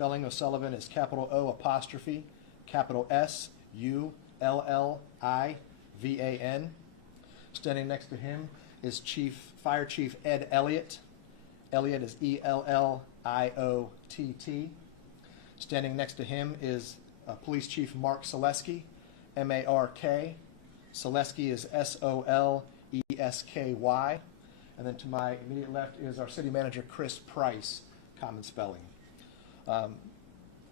Spelling of Sullivan is capital O apostrophe, capital S-U-L-L-I-V-A-N. Standing next to him is Fire Chief Ed Elliott. Elliott is E-L-L-I-O-T-T. Standing next to him is Police Chief Mark Selesky, M-A-R-K. Selesky is S-O-L-E-S-K-Y. And then to my immediate left is our City Manager, Chris Price, common spelling.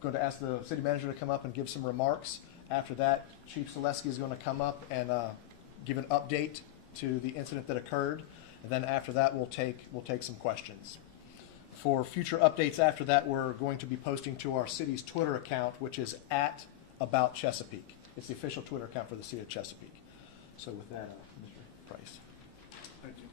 Going to ask the City Manager to come up and give some remarks. After that, Chief Selesky is going to come up and give an update to the incident that occurred. And then after that, we'll take some questions. For future updates after that, we're going to be posting to our city's Twitter account, which is @AboutChesapeake. It's the official Twitter account for the City of Chesapeake. So with that, Mr. Price. Thank you.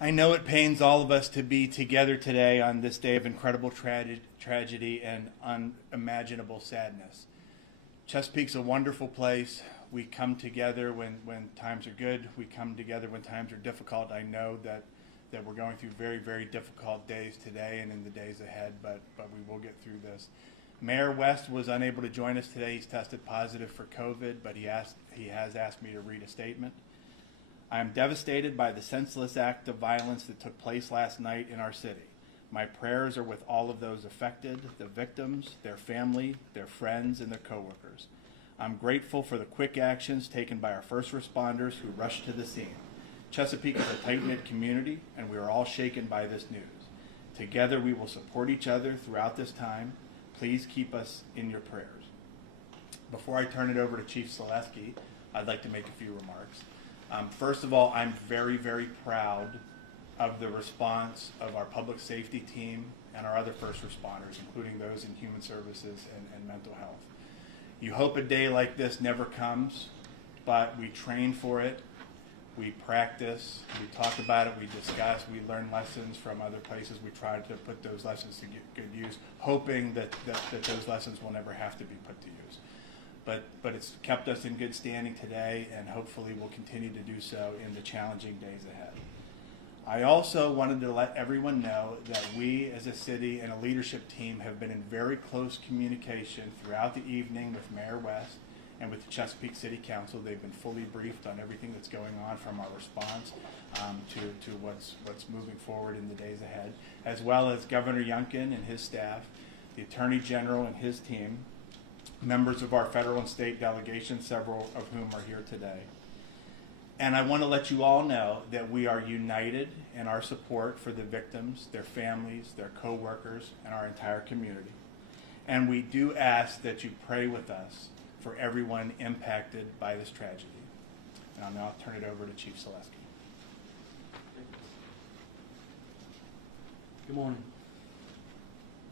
I know it pains all of us to be together today on this day of incredible tragedy and unimaginable sadness. Chesapeake's a wonderful place. We come together when times are good. We come together when times are difficult. I know that we're going through very, very difficult days today and in the days ahead, but we will get through this. Mayor West was unable to join us today. He's tested positive for COVID, but he has asked me to read a statement. I am devastated by the senseless act of violence that took place last night in our city. My prayers are with all of those affected, the victims, their family, their friends, and their coworkers. I'm grateful for the quick actions taken by our first responders who rushed to the scene. Chesapeake is a tight-knit community, and we are all shaken by this news. Together, we will support each other throughout this time. Please keep us in your prayers. Before I turn it over to Chief Selesky, I'd like to make a few remarks. First of all, I'm very, very proud of the response of our public safety team and our other first responders, including those in human services and mental health. You hope a day like this never comes, but we train for it. We practice, we talk about it, we discuss, we learn lessons from other places. We try to put those lessons to good use, hoping that those lessons will never have to be put to use. But it's kept us in good standing today, and hopefully will continue to do so in the challenging days ahead. I also wanted to let everyone know that we as a city and a leadership team have been in very close communication throughout the evening with Mayor West and with the Chesapeake City Council. They've been fully briefed on everything that's going on, from our response to what's moving forward in the days ahead, as well as Governor Youngkin and his staff, the Attorney General and his team, members of our federal and state delegations, several of whom are here today. And I want to let you all know that we are united in our support for the victims, their families, their co-workers, and our entire community. And we do ask that you pray with us for everyone impacted by this tragedy. And I'll now turn it over to Chief Selesky. Good morning.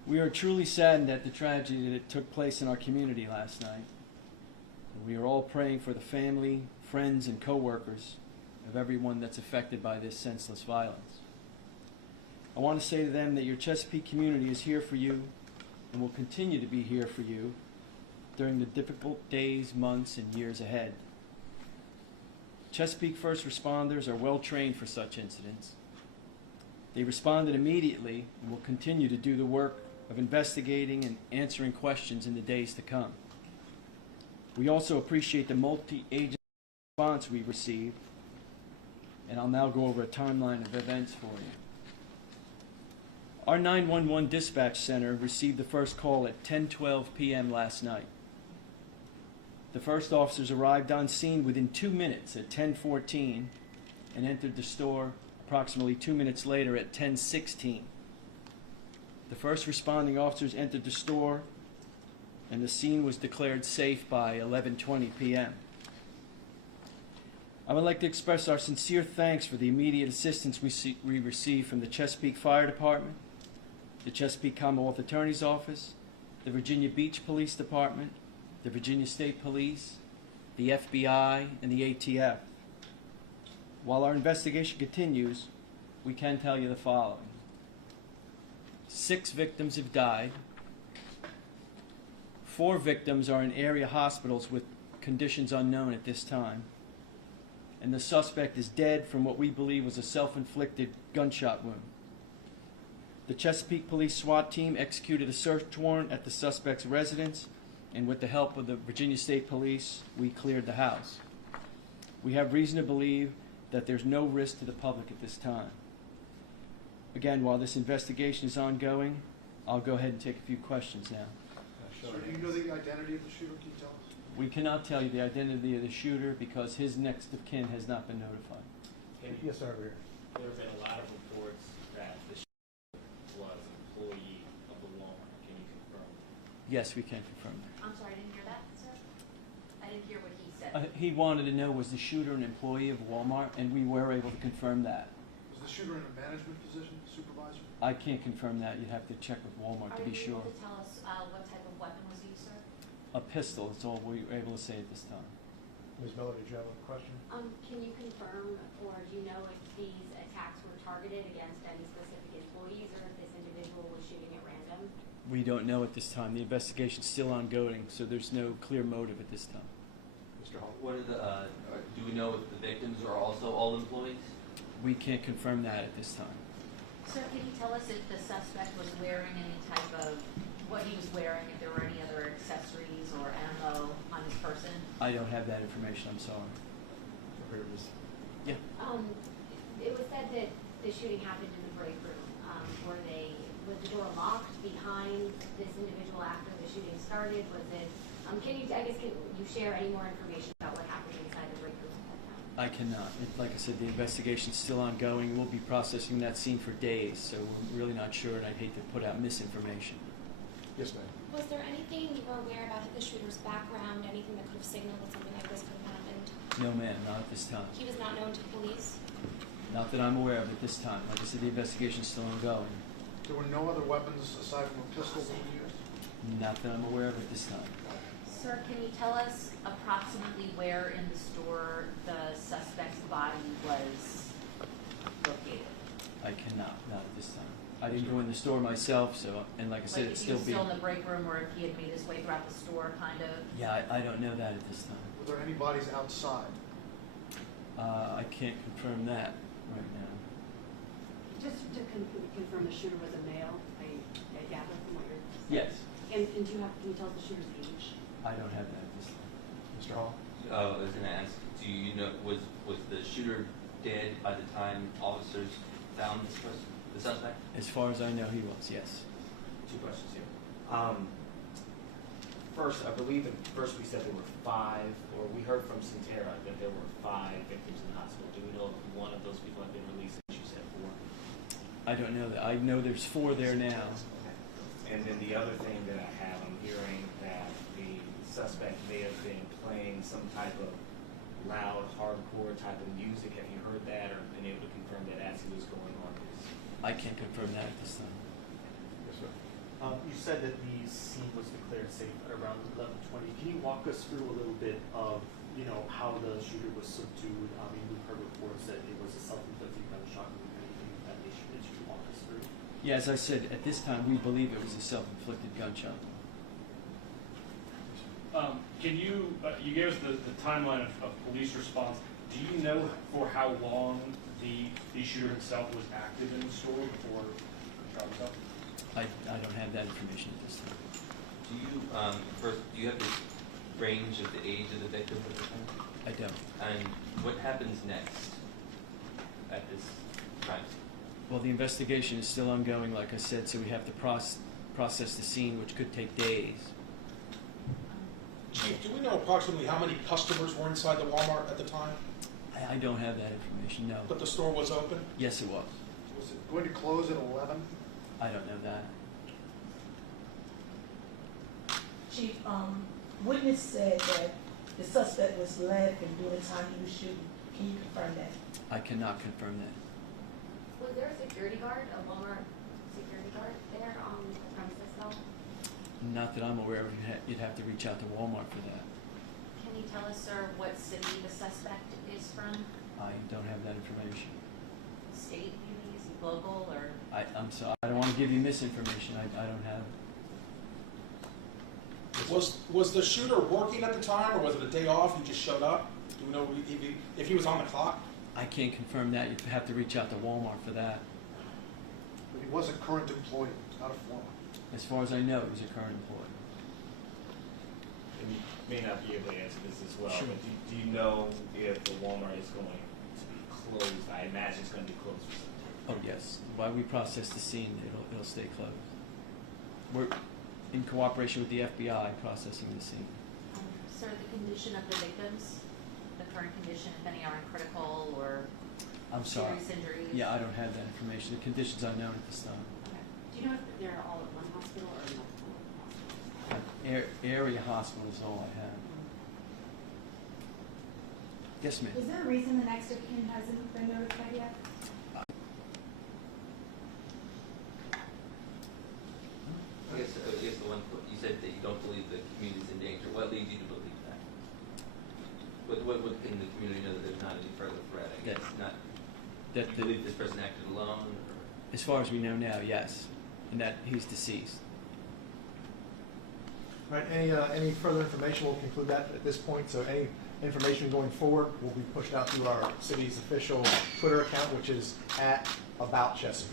We are truly saddened at the tragedy that took place in our community last night. And we are all praying for the family, friends, and co-workers of everyone that's affected by this senseless violence. I want to say to them that your Chesapeake community is here for you and will continue to be here for you during the difficult days, months, and years ahead. Chesapeake first responders are well trained for such incidents. They responded immediately and will continue to do the work of investigating and answering questions in the days to come. We also appreciate the multi-agency response we received, and I'll now go over a timeline of events for you. Our 911 dispatch center received the first call at 10:12 p.m. last night. The first officers arrived on scene within 2 minutes at 10:14 and entered the store approximately 2 minutes later at 10:16. The first responding officers entered the store and the scene was declared safe by 11:20 p.m. I would like to express our sincere thanks for the immediate assistance we received from the Chesapeake Fire Department, the Chesapeake Commonwealth Attorney's Office, the Virginia Beach Police Department, the Virginia State Police, the FBI, and the ATF. While our investigation continues, we can tell you the following. 6 victims have died. 4 victims are in area hospitals with conditions unknown at this time. And the suspect is dead from what we believe was a self-inflicted gunshot wound. The Chesapeake Police SWAT team executed a search warrant at the suspect's residence, and with the help of the Virginia State Police, we cleared the house. We have reason to believe that there's no risk to the public at this time. Again, while this investigation is ongoing, I'll go ahead and take a few questions now. Sir, do you know the identity of the shooter? Can you tell us? We cannot tell you the identity of the shooter because his next of kin has not been notified. Yes, sir, over here. There have been a lot of reports that the shooter was an employee of the Walmart. Can you confirm? Yes, we can confirm that. I'm sorry, I didn't hear that, sir. I didn't hear what he said. He wanted to know, was the shooter an employee of Walmart, and we were able to confirm that. Was the shooter in a management position, supervisor? I can't confirm that. You'd have to check with Walmart to be sure. Are you able to tell us what type of weapon was used, sir? A pistol is all we were able to say at this time. Ms. Miller, did you have a question? Can you confirm, or do you know if these attacks were targeted against any specific employees, or if this individual was shooting at random? We don't know at this time. The investigation's still ongoing, so there's no clear motive at this time. Mr. Hall? What are the, do we know if the victims are also all employees? We can't confirm that at this time. Sir, can you tell us if the suspect was wearing any type of, what he was wearing, if there were any other accessories or ammo on his person? I don't have that information. I'm sorry. Over here, Ms. Yeah. It was said that the shooting happened in the break room. Was the door locked behind this individual after the shooting started? Was it, can you share any more information about what happened inside the break room at that time? I cannot. Like I said, the investigation's still ongoing. We'll be processing that scene for days, so we're really not sure, and I'd hate to put out misinformation. Yes, ma'am. Was there anything you were aware about the shooter's background, anything that could have signaled that something like this could have happened? No, ma'am, not at this time. He was not known to police? Not that I'm aware of at this time. Like I said, the investigation's still ongoing. There were no other weapons aside from a pistol being used? Not that I'm aware of at this time. Sir, can you tell us approximately where in the store the suspect's body was located? I cannot, not at this time. I didn't go in the store myself, so, and like I said, Like it's if he was still still being... in the break room, or if he had made his way throughout the store, kind of? Yeah, I don't know that at this time. Were there any bodies outside? I can't confirm that right now. Just to confirm, the shooter was a male, I gather from what you're saying? Yes, And can you tell us the shooter's age? I don't have that at this time. Mr. Hall? I was going to ask, do you know, was the shooter dead by the time officers found this person, the suspect? As far as I know, he was, yes. Two questions here. First, I believe at first we said there were 5, or we heard from Centera that there were 5 victims in the hospital. Do we know if one of those people have been released? As you said 4. I don't know that. I know there's 4 there now. Okay. And then the other thing that I have, I'm hearing that the suspect may have been playing some type of loud, hardcore type of music. Have you heard that, or been able to confirm that as he was going on this? I can't confirm that at this time. Yes, sir. You said that the scene was declared safe at around 11:20. Can you walk us through a little bit of, how the shooter was subdued? I mean, we've heard reports that it was a self-inflicted gunshot wound, anything of that nature. Did you walk us through? Yeah, as I said, at this time, we believe it was a self-inflicted gunshot. Can you, you gave us the timeline of police response. Do you know for how long the shooter himself was active in the store before he shot himself? I don't have that information at this time. Do you, first, do you have the range of the age of the victim at the time? I don't. And what happens next at this crime scene? Well, the investigation is still ongoing, like I said, so we have to process the scene, which could take days. Chief, do we know approximately how many customers were inside the Walmart at the time? I don't have that information, no. But the store was open? Yes, it was. Was it going to close at 11? I don't know that. Chief, witness said that the suspect was laughing during the time he was shooting. Can you confirm that? I cannot confirm that. Was there a security guard, a Walmart security guard there on the premises though? Not that I'm aware of. You'd have to reach out to Walmart for that. Can you tell us, sir, what city the suspect is from? I don't have that information. State, maybe? Is he local, or? I'm sorry. I don't want to give you misinformation. I don't have. Was the shooter working at the time, or was it a day off? He just showed up? Do we know if he was on the clock? I can't confirm that. You'd have to reach out to Walmart for that. He was a current employee, not a former. As far as I know, he's a current employee. And you may not be able to answer this as well, Sure. but do you know if the Walmart is going to be closed? I imagine it's going to be closed for some time. Oh, yes. While we process the scene, it'll stay closed. We're in cooperation with the FBI processing the scene. Sir, the condition of the victims, the current condition, if any are in critical or I'm sorry. serious injuries? Yeah, I don't have that information. The condition's unknown at this time. Okay. Do you know if they're all at one hospital or multiple hospitals? Area hospital is all I have. Yes, ma'am. Is there a reason the next of kin hasn't been notified yet? I guess the one, you said that you don't believe the community's in danger. What leads you to believe that? What can the community know that there's not any further threat? I guess not. That You believe this person acted alone? Or? as far as we know now, yes, and that he's deceased. All right, any further information, we'll conclude that at this point. So any information going forward will be pushed out through our city's official Twitter account, which is @AboutChesapeake.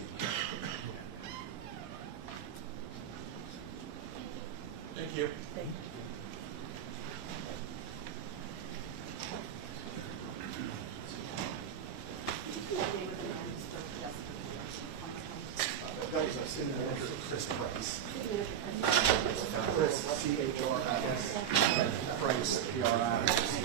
Thank you. Thank you. That was a city manager, Chris Price. Chris, C-H-R-I-S, Price, P-R-I-C.